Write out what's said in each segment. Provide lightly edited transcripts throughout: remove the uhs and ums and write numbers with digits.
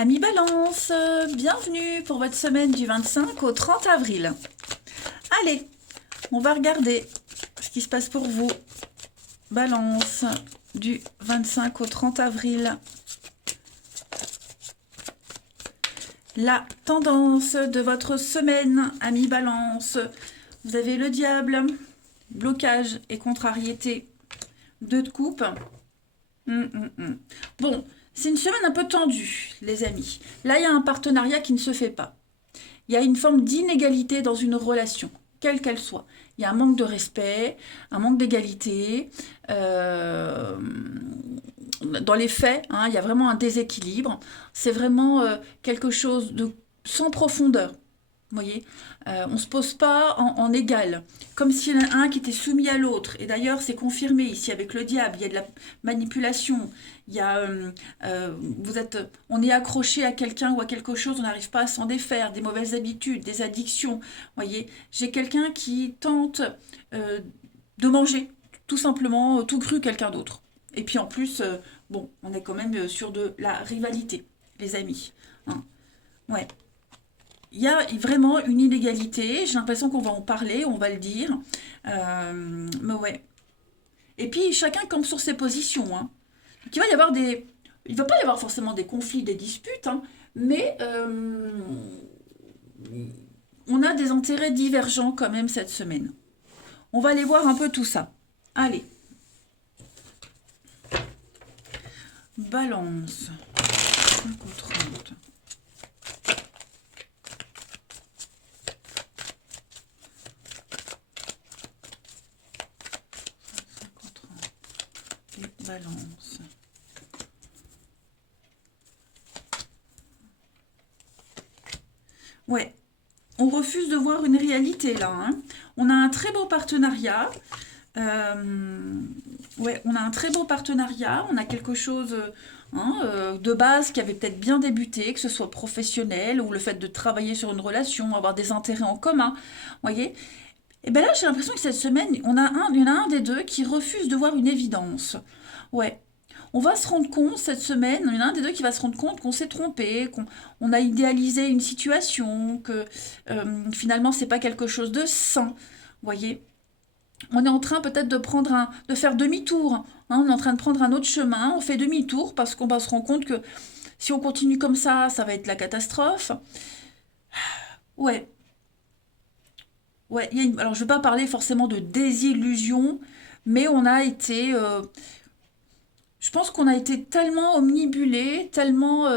Amis Balance, bienvenue pour votre semaine du 25 au 30 avril. Allez, on va regarder ce qui se passe pour vous. Balance du 25 au 30 avril. La tendance de votre semaine, amis Balance. Vous avez le diable, blocage et contrariété, 2 de coupe. Bon, c'est une semaine un peu tendue, les amis. Là, il y a un partenariat qui ne se fait pas. Il y a une forme d'inégalité dans une relation, quelle qu'elle soit. Il y a un manque de respect, un manque d'égalité. Dans les faits, hein, il y a vraiment un déséquilibre. C'est vraiment quelque chose de sans profondeur. Vous voyez, on ne se pose pas en égal, comme s'il y en a un qui était soumis à l'autre. Et d'ailleurs, c'est confirmé ici avec le diable. Il y a de la manipulation. Il y a, on est accroché à quelqu'un ou à quelque chose, on n'arrive pas à s'en défaire. Des mauvaises habitudes, des addictions. Vous voyez, j'ai quelqu'un qui tente de manger, tout simplement, tout cru quelqu'un d'autre. Et puis en plus, bon, on est quand même sur de la rivalité, les amis. Hein. Ouais. Il y a vraiment une inégalité. J'ai l'impression qu'on va en parler, on va le dire. Mais ouais. Et puis chacun campe sur ses positions. Hein. Donc, il va y avoir des. Il ne va pas y avoir forcément des conflits, des disputes, hein, mais on a des intérêts divergents quand même cette semaine. On va aller voir un peu tout ça. Allez. Balance. 5 ou 30. Balance. Ouais, on refuse de voir une réalité là. Hein. On a un très beau partenariat. Ouais, on a un très beau partenariat. On a quelque chose de base qui avait peut-être bien débuté, que ce soit professionnel ou le fait de travailler sur une relation, avoir des intérêts en commun. Vous voyez? Et bien là, j'ai l'impression que cette semaine, il y en a un des deux qui refuse de voir une évidence. Ouais. On va se rendre compte cette semaine, il y en a un des deux qui va se rendre compte qu'on s'est trompé, qu'on on a idéalisé une situation, que finalement c'est pas quelque chose de sain. Vous voyez, on est en train peut-être de faire demi-tour. Hein. On est en train de prendre un autre chemin, on fait demi-tour parce qu'on va se rendre compte que si on continue comme ça va être la catastrophe. Ouais, ouais. Alors je ne vais pas parler forcément de désillusion, mais on a été je pense qu'on a été tellement omnibulé, tellement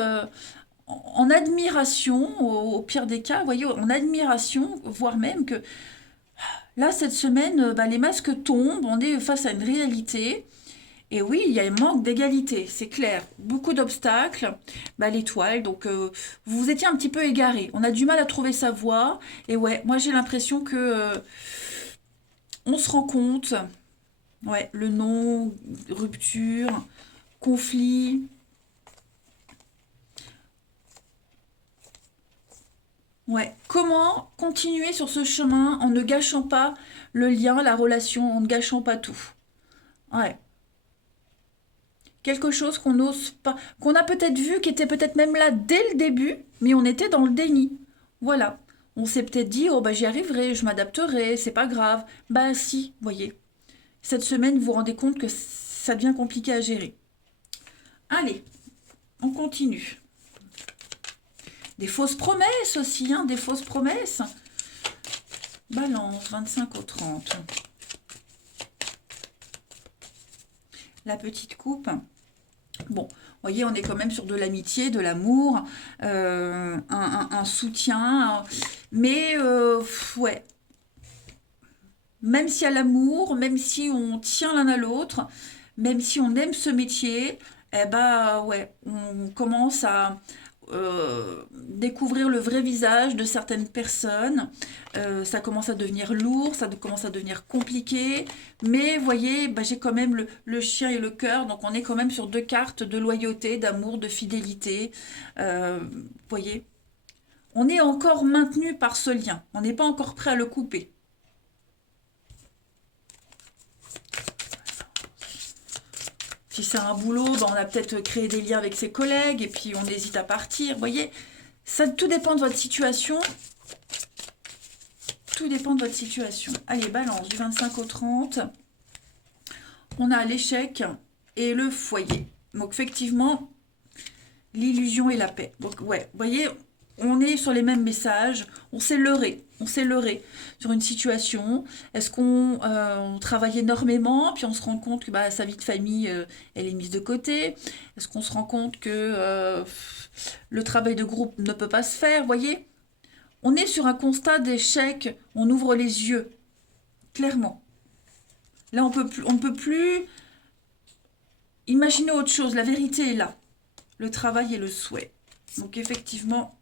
en admiration, au pire des cas, vous voyez, en admiration, voire même que là, cette semaine, les masques tombent, on est face à une réalité. Et oui, il y a un manque d'égalité, c'est clair. Beaucoup d'obstacles, l'étoile, donc vous vous étiez un petit peu égaré. On a du mal à trouver sa voie. Et ouais, moi j'ai l'impression que on se rend compte, ouais, le non, rupture, conflit. Ouais. Comment continuer sur ce chemin en ne gâchant pas le lien, la relation, en ne gâchant pas tout. Ouais. Quelque chose qu'on n'ose pas, qu'on a peut-être vu, qui était peut-être même là dès le début, mais on était dans le déni. Voilà. On s'est peut-être dit, oh j'y arriverai, je m'adapterai, c'est pas grave. Bah si, voyez. Cette semaine, vous vous rendez compte que ça devient compliqué à gérer. Allez, on continue. Des fausses promesses aussi, hein, des fausses promesses. Balance, 25 au 30. La petite coupe. Bon, vous voyez, on est quand même sur de l'amitié, de l'amour, un soutien. Mais, ouais, même s'il y a l'amour, même si on tient l'un à l'autre, même si on aime ce métier, eh ben, ouais, on commence à découvrir le vrai visage de certaines personnes. Ça commence à devenir lourd, ça commence à devenir compliqué. Mais vous voyez, j'ai quand même le chien et le cœur. Donc on est quand même sur 2 cartes de loyauté, d'amour, de fidélité. Vous voyez, on est encore maintenu par ce lien. On n'est pas encore prêt à le couper. Si c'est un boulot, ben, on a peut-être créé des liens avec ses collègues et puis on hésite à partir. Vous voyez, ça, tout dépend de votre situation. Tout dépend de votre situation. Allez, balance, du 25 au 30. On a l'échec et le foyer. Donc, effectivement, l'illusion et la paix. Donc, ouais, vous voyez, on est sur les mêmes messages. On s'est leurré. On s'est leurré sur une situation. Est-ce qu'on on travaille énormément, puis on se rend compte que bah, sa vie de famille, elle est mise de côté. Est-ce qu'on se rend compte que le travail de groupe ne peut pas se faire, vous voyez? On est sur un constat d'échec. On ouvre les yeux, clairement. Là, on ne peut plus imaginer autre chose. La vérité est là. Le travail et le souhait. Donc, effectivement,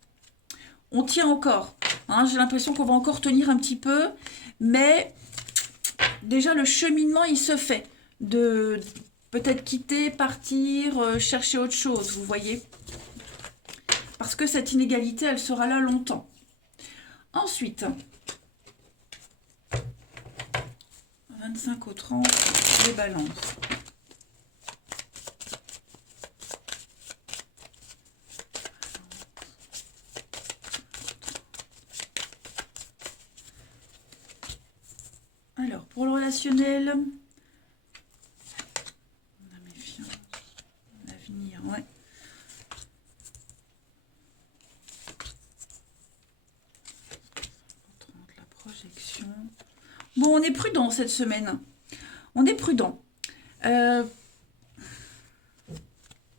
on tient encore. Hein, j'ai l'impression qu'on va encore tenir un petit peu. Mais déjà, le cheminement, il se fait. De peut-être quitter, partir, chercher autre chose, vous voyez. Parce que cette inégalité, elle sera là longtemps. Ensuite, 25 au 30, les balances. Alors, pour le relationnel, la méfiance, l'avenir, ouais. La projection. Bon, on est prudent cette semaine. On est prudent. J'ai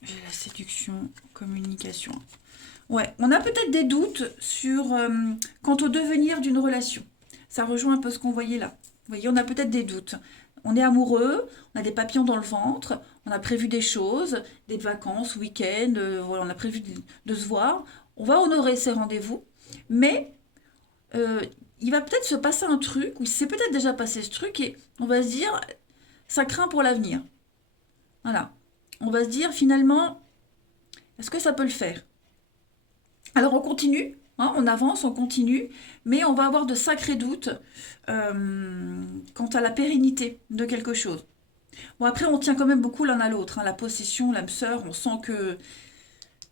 la séduction, communication. Ouais, on a peut-être des doutes sur quant au devenir d'une relation. Ça rejoint un peu ce qu'on voyait là. Vous voyez, on a peut-être des doutes. On est amoureux, on a des papillons dans le ventre, on a prévu des choses, des vacances, week-end, voilà, on a prévu de se voir. On va honorer ces rendez-vous, mais il va peut-être se passer un truc, ou il s'est peut-être déjà passé ce truc, et on va se dire, ça craint pour l'avenir. Voilà. On va se dire, finalement, est-ce que ça peut le faire? Alors on continue, hein, on avance, on continue, mais on va avoir de sacrés doutes quant à la pérennité de quelque chose. Bon, après, on tient quand même beaucoup l'un à l'autre, hein, la possession, l'âme sœur, on sent que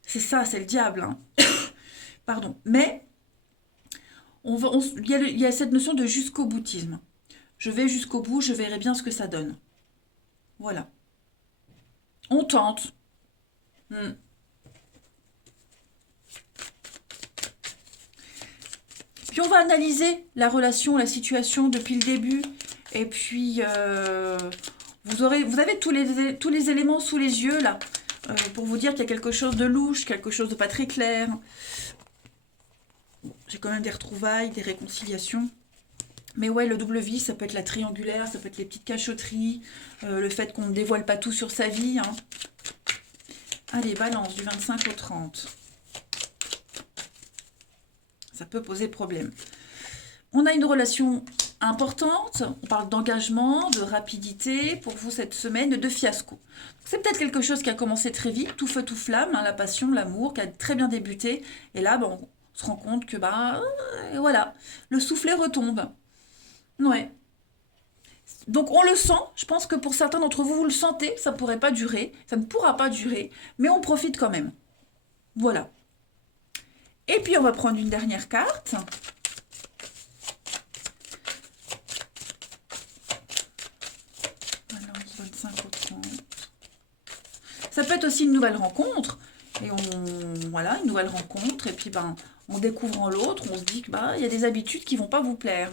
c'est ça, c'est le diable. Hein. Pardon. Mais il y a cette notion de jusqu'au boutisme. Je vais jusqu'au bout, je verrai bien ce que ça donne. Voilà. On tente. Hmm. Puis on va analyser la relation, la situation depuis le début. Et puis, vous avez tous les éléments sous les yeux, là, pour vous dire qu'il y a quelque chose de louche, quelque chose de pas très clair. Bon, j'ai quand même des retrouvailles, des réconciliations. Mais ouais, le double vie, ça peut être la triangulaire, ça peut être les petites cachotteries, le fait qu'on ne dévoile pas tout sur sa vie. Hein. Allez, balance, du 25 au 30. Ça peut poser problème. On a une relation importante, on parle d'engagement, de rapidité pour vous cette semaine, de fiasco. C'est peut-être quelque chose qui a commencé très vite, tout feu, tout flamme, hein, la passion, l'amour, qui a très bien débuté. Et là, bon, on se rend compte que, bah, voilà, le soufflet retombe. Ouais. Donc on le sent, je pense que pour certains d'entre vous, vous le sentez, ça ne pourrait pas durer, ça ne pourra pas durer, mais on profite quand même. Voilà. Et puis on va prendre une dernière carte. Alors, 25 au 30. Ça peut être aussi une nouvelle rencontre. Et voilà, une nouvelle rencontre. Et puis ben, en découvrant l'autre, on se dit que bah, y a des habitudes qui ne vont pas vous plaire.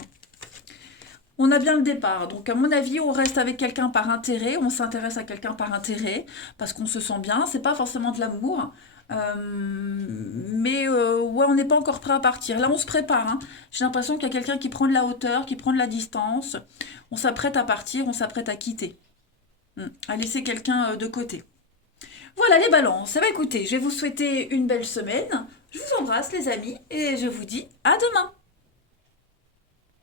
On a bien le départ. Donc, à mon avis, on reste avec quelqu'un par intérêt. On s'intéresse à quelqu'un par intérêt parce qu'on se sent bien. C'est pas forcément de l'amour. Mais ouais, on n'est pas encore prêt à partir. Là, on se prépare. Hein. J'ai l'impression qu'il y a quelqu'un qui prend de la hauteur, qui prend de la distance. On s'apprête à partir, on s'apprête à quitter. À laisser quelqu'un de côté. Voilà les balances. Eh bien, écoutez, je vais vous souhaiter une belle semaine. Je vous embrasse, les amis, et je vous dis à demain.